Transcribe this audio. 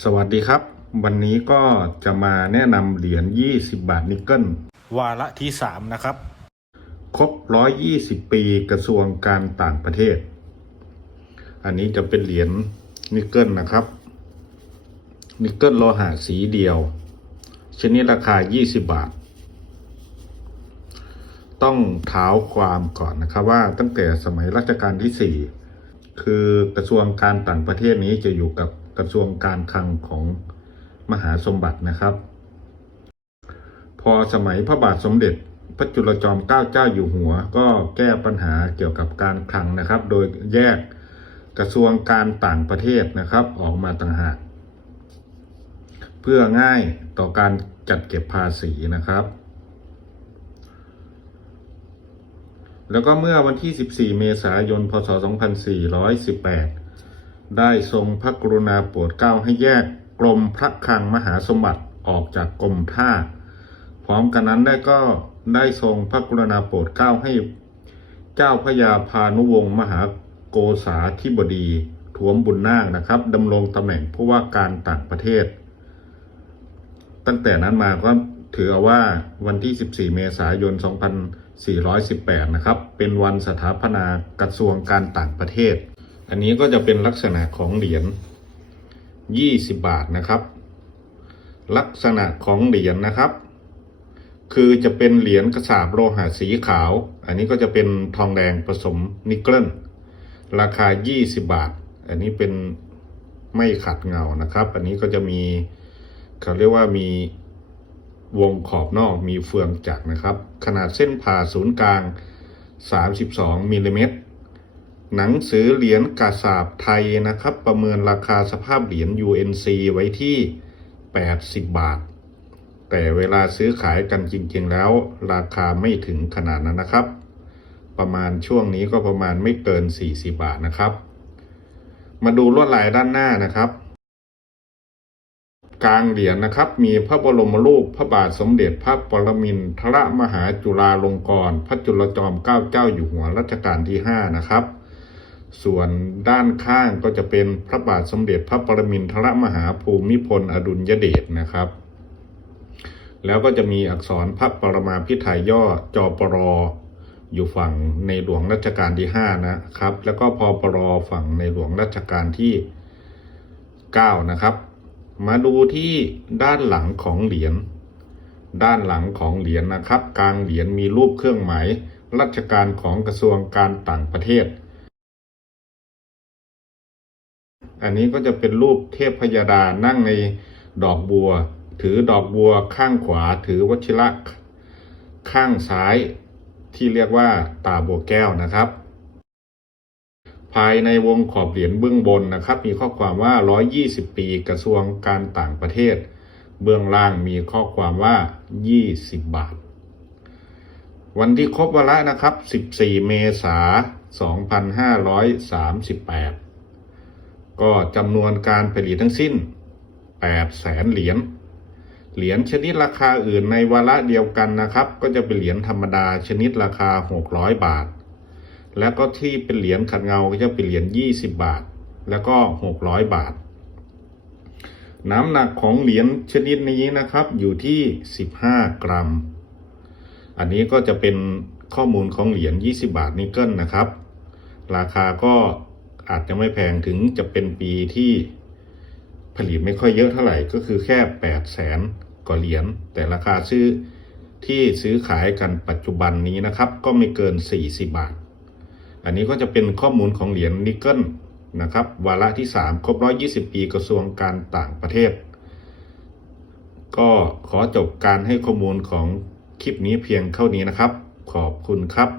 สวัสดีครับ วันนี้ก็จะมาแนะนำเหรียญ 20 บาทนิกเกิลวาระที่ 3 นะครับ ครบ 120 ปีกระทรวงการต่างประเทศ อันนี้จะเป็นเหรียญนิกเกิลนะครับ นิกเกิลโลหะสีเดียว ชนิดราคา 20 บาท ต้องเท้าความก่อนนะครับว่าตั้งแต่สมัยรัชกาลที่ 4 คือกระทรวงการต่างประเทศนี้จะอยู่กับ กระทรวงการคลังของมหาสมบัตินะครับ พอสมัยพระบาทสมเด็จพระจุลจอมเกล้าเจ้าอยู่หัว ก็แก้ปัญหาเกี่ยวกับการคลังนะครับ โดยแยกกระทรวงการต่างประเทศนะครับ ออกมาต่างหาก เพื่อง่ายต่อการจัดเก็บภาษีนะครับ แล้วก็เมื่อวันที่ 14 เมษายน พศ 2418 ได้ทรงพระกรุณาโปรดเกล้าให้แยกกรมพระคลังมหาสมบัติออกจากกรมท่า พร้อมกันนั้นได้ก็ได้ทรงพระกรุณาโปรดเกล้าให้เจ้าพระยาพานุวงศ์มหาโกษาธิบดีถวมบุญนาคนะครับดำรงตำแหน่งผู้ว่าการต่างประเทศ ตั้งแต่นั้นมาก็ถือเอาว่าวันที่ 14 เมษายน 2418 นะครับ เป็นวันสถาปนากระทรวงการต่างประเทศ อันนี้ก็จะเป็นลักษณะของเหรียญ20 บาทนะครับ ลักษณะของเหรียญนะครับ คือจะเป็นเหรียญกระสาบโลหะสีขาว อันนี้ก็จะเป็นทองแดงผสมนิกเกิลราคา 20 บาท อันนี้เป็นไม่ขัดเงานะครับ อันนี้ก็จะมีเขาเรียกว่ามีวงขอบนอกมีเฟืองจักรนะครับ ขนาดเส้นผ่าศูนย์กลาง 32มิลลิเมตร หนังสือเหรียญกาสาบไทยนะครับ ประเมินราคาสภาพเหรียญ UNC ไว้ที่ 80 บาท แต่เวลาซื้อขายกันจริง ๆ แล้ว ราคาไม่ถึงขนาดนั้นนะครับ ประมาณช่วงนี้ก็ประมาณไม่เกิน 40 บาทนะครับ มาดูลวดลายด้านหน้านะครับ กลางเหรียญนะครับ มีพระบรมรูปพระบาทสมเด็จพระปรมินทรมหาจุฬาลงกรณ์พระจุลจอมเกล้าเจ้าอยู่หัวรัชกาลที่ 5 นะครับ ส่วนด้านข้างก็จะเป็นพระบาทสมเด็จพระปรมินทรมหาภูมิพลอดุลยเดชนะครับ แล้วก็จะมีอักษรพระปรมาพิไทยย่อจอปรอยู่ฝั่งในหลวงรัชกาลที่ 5 นะครับ แล้วก็พอปรฝั่งในหลวงรัชกาลที่ 9 นะครับ มาดูที่ด้านหลังของเหรียญ ด้านหลังของเหรียญนะครับ กลางเหรียญมีรูปเครื่องหมายราชการของกระทรวงการต่างประเทศ อันนี้ก็จะเป็นรูปเทพพยดานั่งในดอกบัว ถือดอกบัวข้างขวา ถือวชิระข้างซ้ายที่เรียกว่าตาบัวแก้วนะครับ ภายในวงขอบเหรียญเบื้องบนนะครับ มีข้อความว่า 120 ปีกระทรวงการต่างประเทศ เบื้องล่างมีข้อความว่า 20 บาท วันที่ครบวาระนะครับ 14 เมษายน2538 ก็จำนวนการผลิตทั้งสิ้น 8 แสนเหรียญ เหรียญชนิดราคาอื่นในวาระเดียวกันนะครับ ก็จะเป็นเหรียญธรรมดาชนิดราคา 600 บาท แล้วก็ที่เป็นเหรียญขัดเงาก็จะเป็นเหรียญ 20 บาท แล้วก็ 600 บาท น้ำหนักของเหรียญชนิดนี้นะครับอยู่ที่ 15 กรัม อันนี้ก็จะเป็นข้อมูลของเหรียญ 20 บาทนิกเกิลนะครับ ราคาก็ อาจจะไม่แพงถึงจะเป็นปีที่ผลิตไม่ค่อยเยอะเท่าไหร่ก็คือแค่8แสนกว่าเหรียญแต่ราคาซื้อที่ซื้อขายกันปัจจุบันนี้นะครับ ก็ไม่เกิน 40 บาท อันนี้ก็จะเป็นข้อมูลของเหรียญนิกเกิลนะครับ วาระที่ 3 ครบ 120 ปีกระทรวงการต่างประเทศ ก็ขอจบการให้ข้อมูลของคลิปนี้เพียงเท่านี้นะครับ ขอบคุณครับ